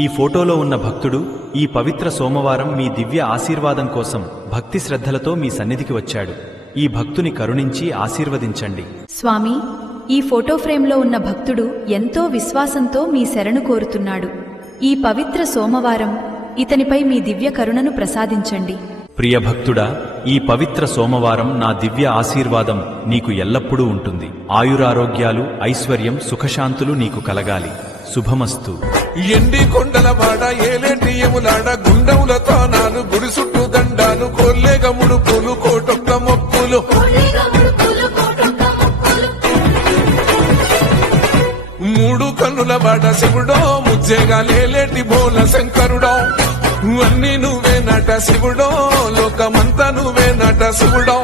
ఈ ఫోటోలో ఉన్న భక్తుడు ఈ పవిత్ర సోమవారం మీ దివ్య ఆశీర్వాదం కోసం భక్తి శ్రద్ధలతో మీ సన్నిధికి వచ్చాడు. ఈ భక్తుని కరుణించి ఆశీర్వదించండి. స్వామి, ఈ ఫోటో ఫ్రేమ్లో ఉన్న భక్తుడు ఎంతో విశ్వాసంతో మీ శరణు కోరుతున్నాడు. ఈ పవిత్ర సోమవారం ఇతనిపై మీ దివ్య కరుణను ప్రసాదించండి. ప్రియ భక్తుడా, ఈ పవిత్ర సోమవారం నా దివ్య ఆశీర్వాదం నీకు ఎల్లప్పుడూ ఉంటుంది. ఆయురారోగ్యాలు, ఐశ్వర్యం, సుఖశాంతులు నీకు కలగాలి. శుభమస్తు. ఎండి కొండల వాడ ఏలేటి ఎములాడ గుండములతో నాలు గుడి చుట్టూ దండాలు కొల్లేగముడు పూలు కోటొక్క మొక్కులు మూడు కన్నుల వాడ శివుడో ముజ్జేగా లేలేటి బోల శంకరుడో అన్ని నువ్వే నట శివుడో లోకమంతా నువ్వే నట శివుడో